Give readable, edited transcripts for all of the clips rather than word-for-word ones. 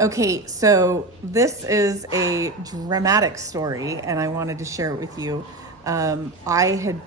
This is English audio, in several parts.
Okay, so this is a dramatic story, and I wanted to share it with you. I had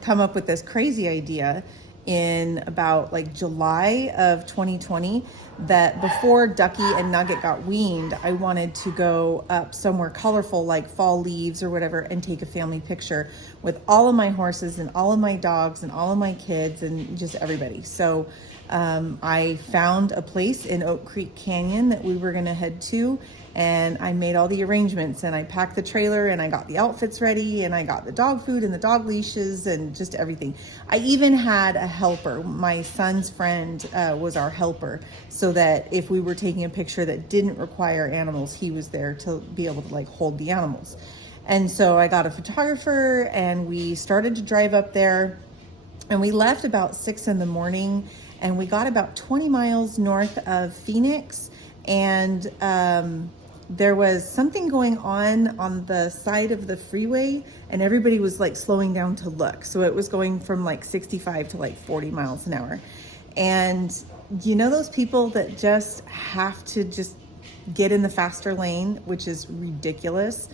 come up with this crazy idea in about like July of 2020 that before Duckie and Nugget got weaned, I wanted to go up somewhere colorful like fall leaves or whatever and take a family picture with all of my horses and all of my dogs and all of my kids and just everybody. So I found a place in Oak Creek Canyon that we were going to head to, and I made all the arrangements, and I packed the trailer, and I got the outfits ready, and I got the dog food and the dog leashes and just everything. I even had a helper. My son's friend was our helper, so that if we were taking a picture that didn't require animals, he was there to be able to like hold the animals. And so I got a photographer, and we started to drive up there, and we left about 6 in the morning, and we got about 20 miles north of Phoenix, and there was something going on the side of the freeway, and everybody was like slowing down to look. So it was going from like 65 to like 40 miles an hour. And you know those people that just have to just get in the faster lane, which is ridiculous.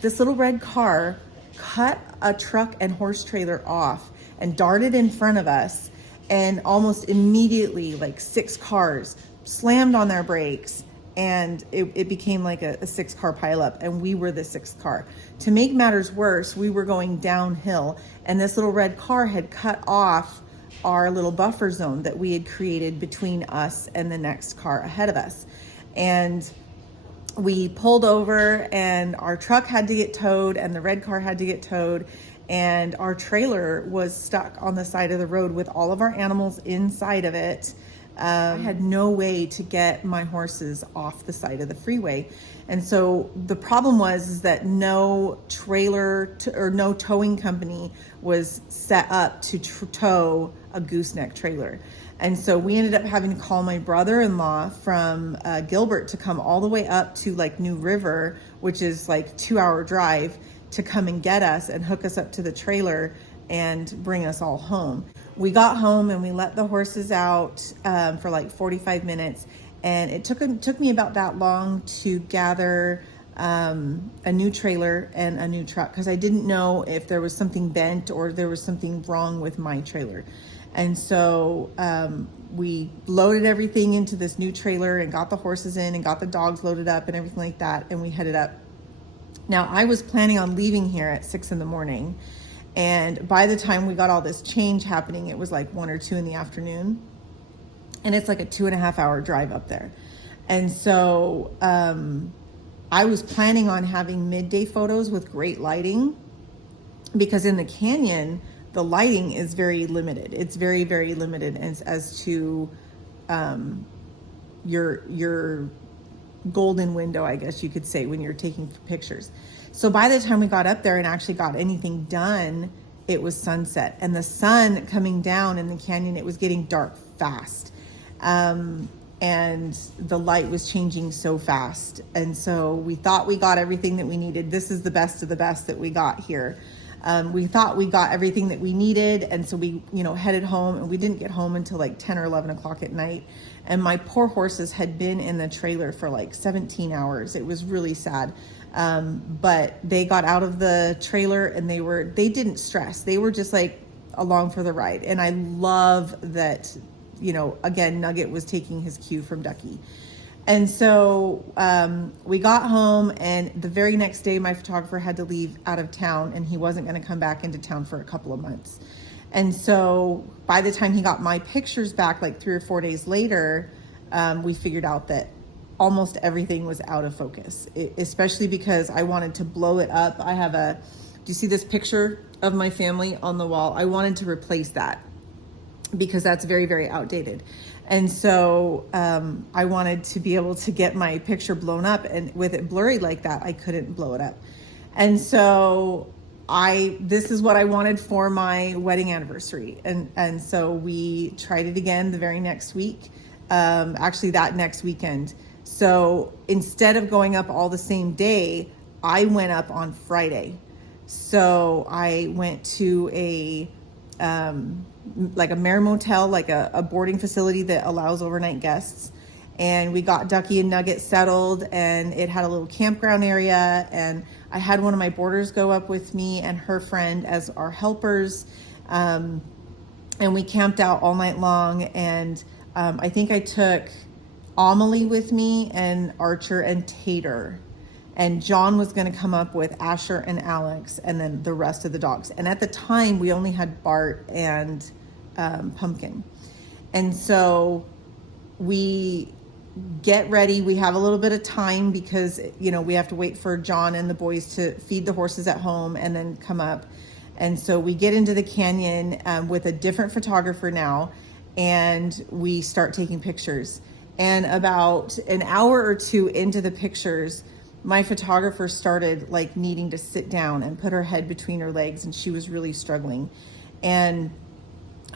This little red car cut a truck and horse trailer off and darted in front of us, and almost immediately like 6 cars slammed on their brakes, and it became like a 6-car pileup, and we were the 6th car. To make matters worse, we were going downhill, and this little red car had cut off our little buffer zone that we had created between us and the next car ahead of us. And we pulled over, and our truck had to get towed, and the red car had to get towed, and our trailer was stuck on the side of the road with all of our animals inside of it. I had no way to get my horses off the side of the freeway. And so the problem was that no trailer or no towing company was set up to tow a gooseneck trailer. And so we ended up having to call my brother-in-law from Gilbert to come all the way up to like New River, which is like 2-hour drive, to come and get us and hook us up to the trailer and bring us all home. We got home and we let the horses out for like 45 minutes, and it took me about that long to gather a new trailer and a new truck, because I didn't know if there was something bent or there was something wrong with my trailer. And so we loaded everything into this new trailer and got the horses in and got the dogs loaded up and everything like that, and we headed up. Now, I was planning on leaving here at 6 in the morning, and by the time we got all this change happening, it was like 1 or 2 in the afternoon, and it's like a 2.5-hour drive up there. And so I was planning on having midday photos with great lighting, because in the canyon, the lighting is very limited. It's very, very limited as to your golden window, I guess you could say, when you're taking pictures. So by the time we got up there and actually got anything done, it was sunset, and the sun coming down in the canyon, it was getting dark fast. And the light was changing so fast. And so we thought we got everything that we needed. This is the best of the best that we got here. We thought we got everything that we needed, and so we, headed home, and we didn't get home until like 10 or 11 o'clock at night. And my poor horses had been in the trailer for like 17 hours. It was really sad. But they got out of the trailer, and they didn't stress. They were just like along for the ride. And I love that, again, Nugget was taking his cue from Duckie. And so we got home, and the very next day my photographer had to leave out of town, and he wasn't going to come back into town for a couple of months. And so by the time he got my pictures back, like 3 or 4 days later, we figured out that almost everything was out of focus, especially because I wanted to blow it up. Do you see this picture of my family on the wall? I wanted to replace that, because that's very, very outdated. And so I wanted to be able to get my picture blown up, and with it blurry like that, I couldn't blow it up. And so this is what I wanted for my wedding anniversary. And so we tried it again the very next week, actually that next weekend. So instead of going up all the same day, I went up on Friday. So I went to like a Mare Motel, like a boarding facility that allows overnight guests. and we got Duckie and Nugget settled, and it had a little campground area, and I had one of my boarders go up with me and her friend as our helpers, and we camped out all night long. And I think I took Amelie with me and Archer and Tater, and John was going to come up with Asher and Alex, and then the rest of the dogs. And at the time we only had Bart and Pumpkin. And so we get ready. We have a little bit of time because, you know, we have to wait for John and the boys to feed the horses at home and then come up. And so we get into the canyon with a different photographer now, and we start taking pictures. And about an hour or two into the pictures, my photographer started like needing to sit down and put her head between her legs, and she was really struggling. And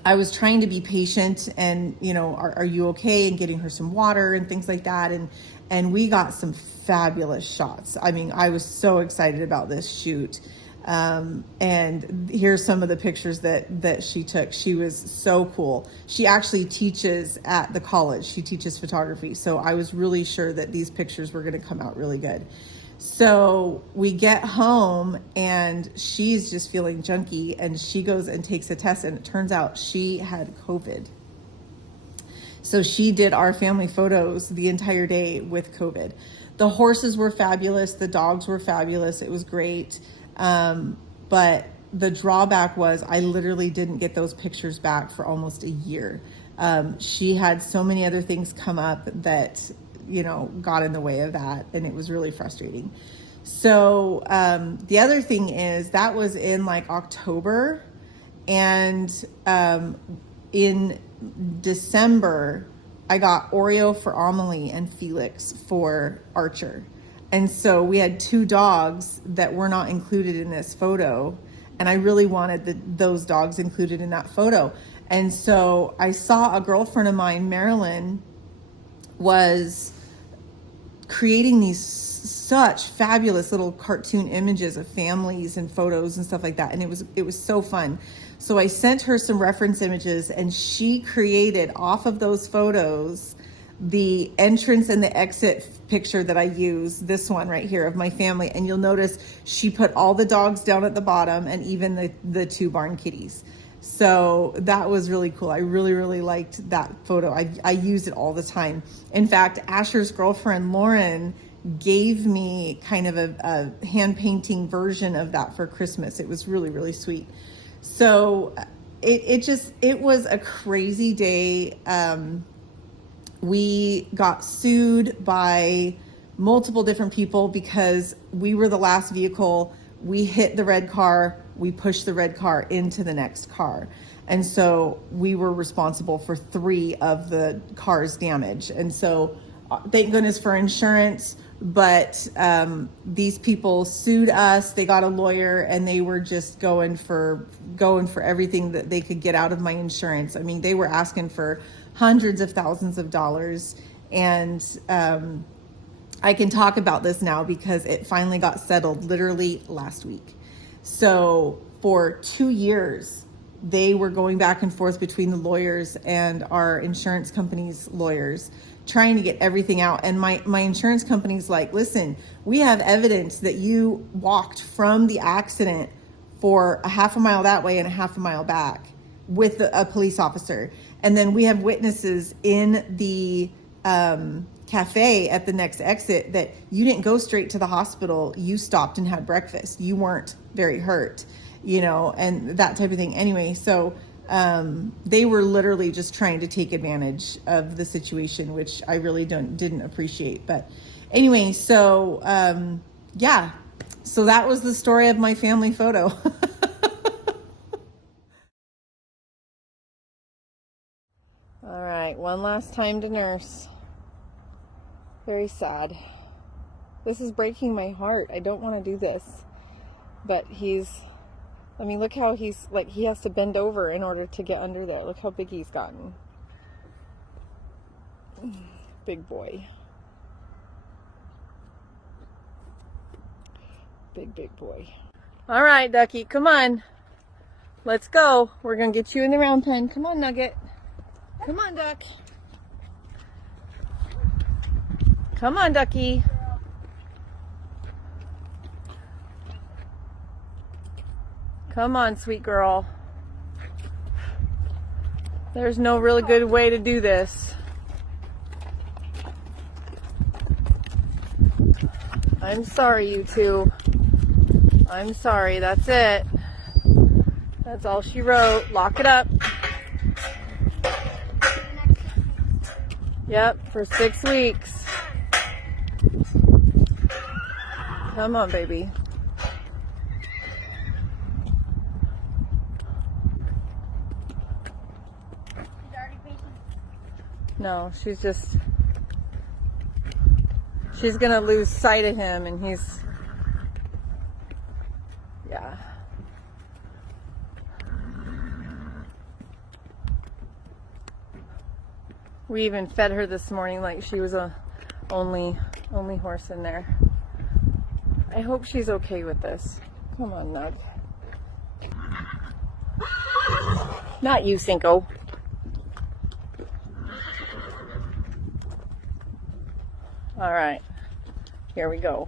I was trying to be patient and, you know, are you okay? And getting her some water and things like that. And we got some fabulous shots. I mean, I was so excited about this shoot. And here's some of the pictures that she took. She was so cool. She actually teaches at the college. She teaches photography. So I was really sure that these pictures were going to come out really good. So we get home and she's just feeling junky, and she goes and takes a test, and it turns out she had COVID. So she did our family photos the entire day with COVID. The horses were fabulous. The dogs were fabulous. It was great. But the drawback was I literally didn't get those pictures back for almost a year. She had so many other things come up that, you know, got in the way of that, and it was really frustrating. So the other thing is that was in like October, and in December I got Oreo for Amelie and Felix for Archer. And so we had two dogs that were not included in this photo, and I really wanted those dogs included in that photo. And so I saw a girlfriend of mine, Marilyn, was creating these such fabulous little cartoon images of families and photos and stuff like that, and it was so fun. So I sent her some reference images, and she created off of those photos the entrance and the exit picture that I use, this one right here of my family. And you'll notice she put all the dogs down at the bottom, and even the two barn kitties. So that was really cool. I really, really liked that photo. I use it all the time. In fact, Asher's girlfriend, Lauren, gave me kind of a hand painting version of that for Christmas. It was really, really sweet. So it was a crazy day. We got sued by multiple different people because we were the last vehicle. We hit the red car. We pushed the red car into the next car. And so we were responsible for 3 of the car's damage. And so thank goodness for insurance. But these people sued us. They got a lawyer, and they were just going for everything that they could get out of my insurance. I mean, they were asking for hundreds of thousands of dollars. And I can talk about this now because it finally got settled literally last week. So for 2 years, they were going back and forth between the lawyers and our insurance company's lawyers, trying to get everything out. And my insurance company's like, listen, we have evidence that you walked from the accident for a half a mile that way and a half a mile back with a police officer. And then we have witnesses in the cafe at the next exit that you didn't go straight to the hospital. You stopped and had breakfast. You weren't very hurt, you know, and that type of thing. Anyway, so they were literally just trying to take advantage of the situation, which I really didn't appreciate. But anyway, so yeah, so that was the story of my family photo. All right, one last time to nurse. Very sad. This is breaking my heart. I don't want to do this, but I mean, look how he's like, he has to bend over in order to get under there. Look how big he's gotten. Big boy. Big boy. All right, Duckie, come on. Let's go. We're going to get you in the round pen. Come on, Nugget. Come on, Duck. Come on, Duckie. Come on, sweet girl. There's no really good way to do this. I'm sorry, you two. I'm sorry. That's it. That's all she wrote. Lock it up. Yep, for 6 weeks. Come on, baby. No, she's gonna lose sight of him, and yeah. We even fed her this morning like she was a only horse in there. I hope she's okay with this. Come on, Nug. Not you, Cinco. All right, here we go.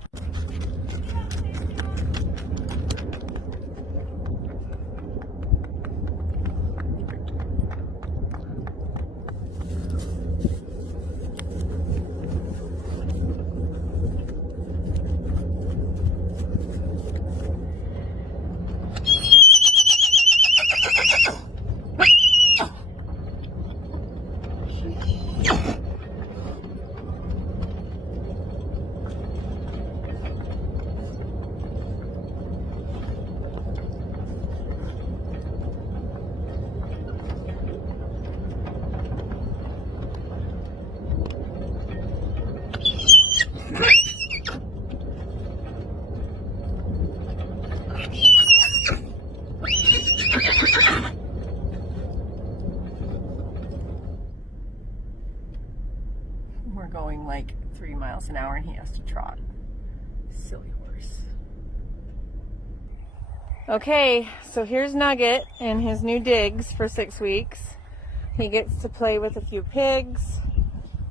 We're going like 3 miles an hour and he has to trot. Silly horse. Okay, so here's Nugget and his new digs for 6 weeks. He gets to play with a few pigs,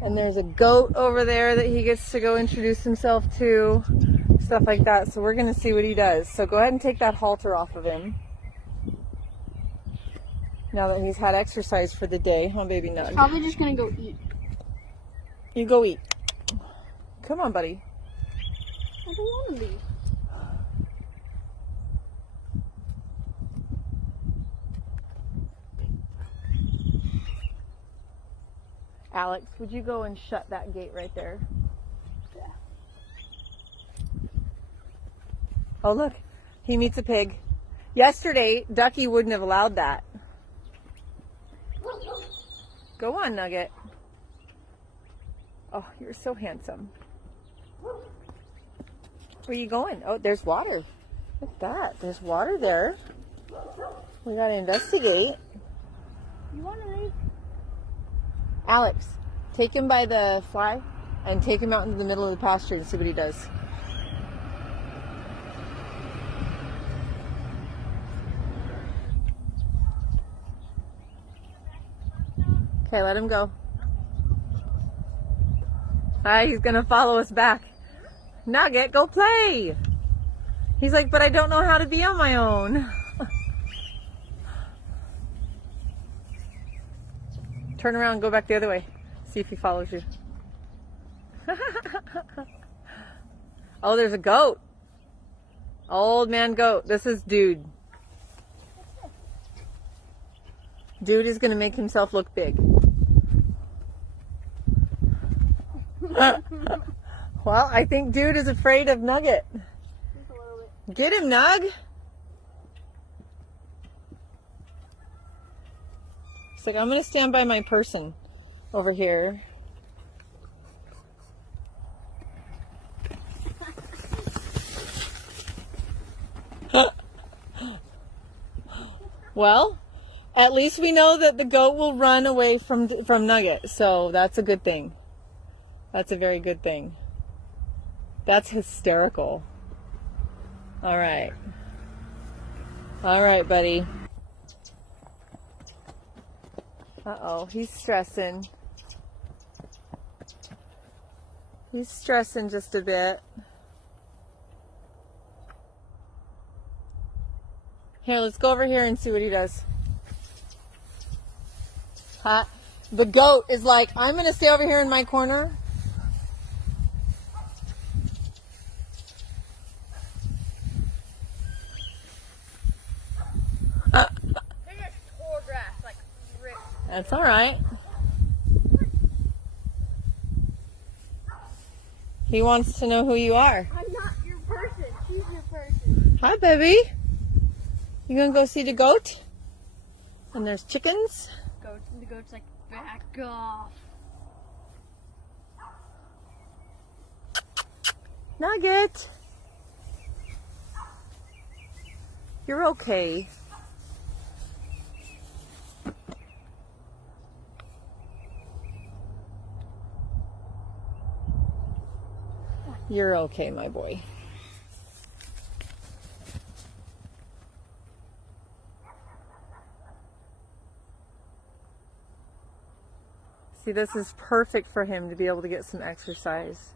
and there's a goat over there that he gets to go introduce himself to, stuff like that. So we're gonna see what he does. So go ahead and take that halter off of him. Now that he's had exercise for the day, huh, baby Nug? Probably just gonna go eat. You go eat. Come on, buddy. I don't want to leave. Alex, would you go and shut that gate right there? Yeah. Oh, look. He meets a pig. Yesterday, Duckie wouldn't have allowed that. Go on, Nugget. Oh, you're so handsome. Where are you going? Oh, there's water. Look at that. There's water there. We gotta investigate. You want to leave? Alex, take him by the fly and take him out into the middle of the pasture and see what he does. Okay, let him go. He's gonna follow us back. Nugget, go play. He's like, but I don't know how to be on my own. Turn around and go back the other way. See if he follows you. Oh, there's a goat. Old man goat. This is Dude. Dude is gonna make himself look big. Well, I think Dude is afraid of Nugget. Just a little bit. Get him, Nug. He's like, I'm going to stand by my person over here. Well, at least we know that the goat will run away from Nugget, so that's a good thing. That's a very good thing. That's hysterical. All right. All right, buddy. Uh-oh, he's stressing. He's stressing just a bit. Here, let's go over here and see what he does. Huh? The goat is like, I'm going to stay over here in my corner. That's all right. He wants to know who you are. I'm not your person. She's your person. Hi, baby. You gonna go see the goat? And there's chickens. The goat's like, back off. Nugget. You're okay. You're okay, my boy. See, this is perfect for him to be able to get some exercise.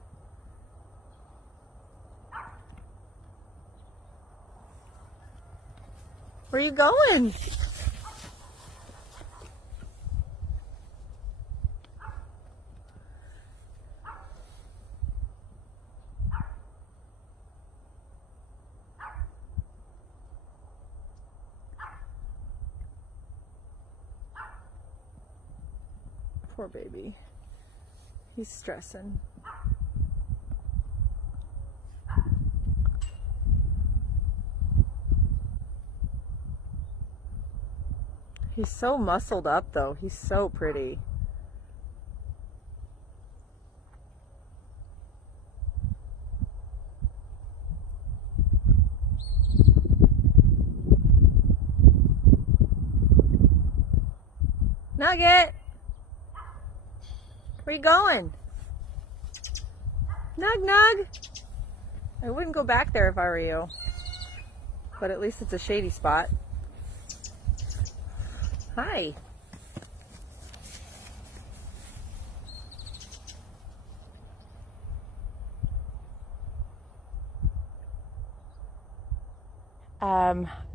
Where are you going? Poor baby. He's stressing. He's so muscled up though. He's so pretty. Nugget! Where you going? Nug. I wouldn't go back there if I were you. But at least it's a shady spot. Hi.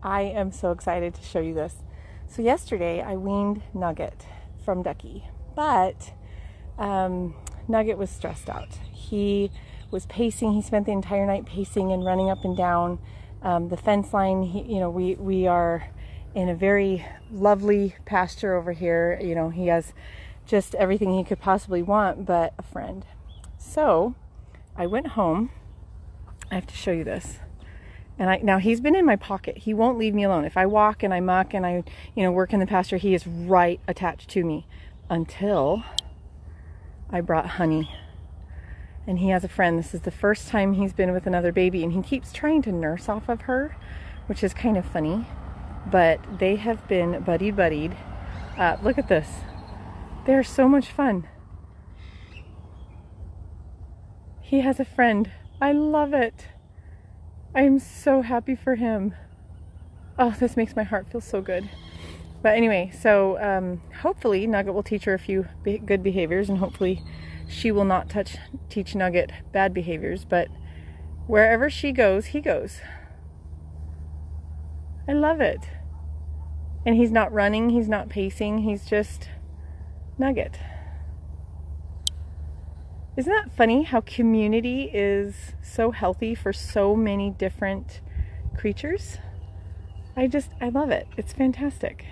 I am so excited to show you this. So yesterday I weaned Nugget from Duckie, but Nugget was stressed out. He was pacing. He spent the entire night pacing and running up and down the fence line. We are in a very lovely pasture over here. You know, he has just everything he could possibly want but a friend. So I went home. I have to show you this. And now he's been in my pocket. He won't leave me alone. If I walk and I muck and I, work in the pasture, he is right attached to me until I brought Honey. And he has a friend. This is the first time he's been with another baby, and he keeps trying to nurse off of her, which is kind of funny. But they have been buddied. Look at this. They're so much fun. He has a friend. I love it. I am so happy for him. Oh, this makes my heart feel so good. But anyway, so hopefully Nugget will teach her a few good behaviors, and hopefully she will not teach Nugget bad behaviors. But wherever she goes, he goes. I love it. And he's not running, he's not pacing, he's just Nugget. Isn't that funny how community is so healthy for so many different creatures? I love it. It's fantastic.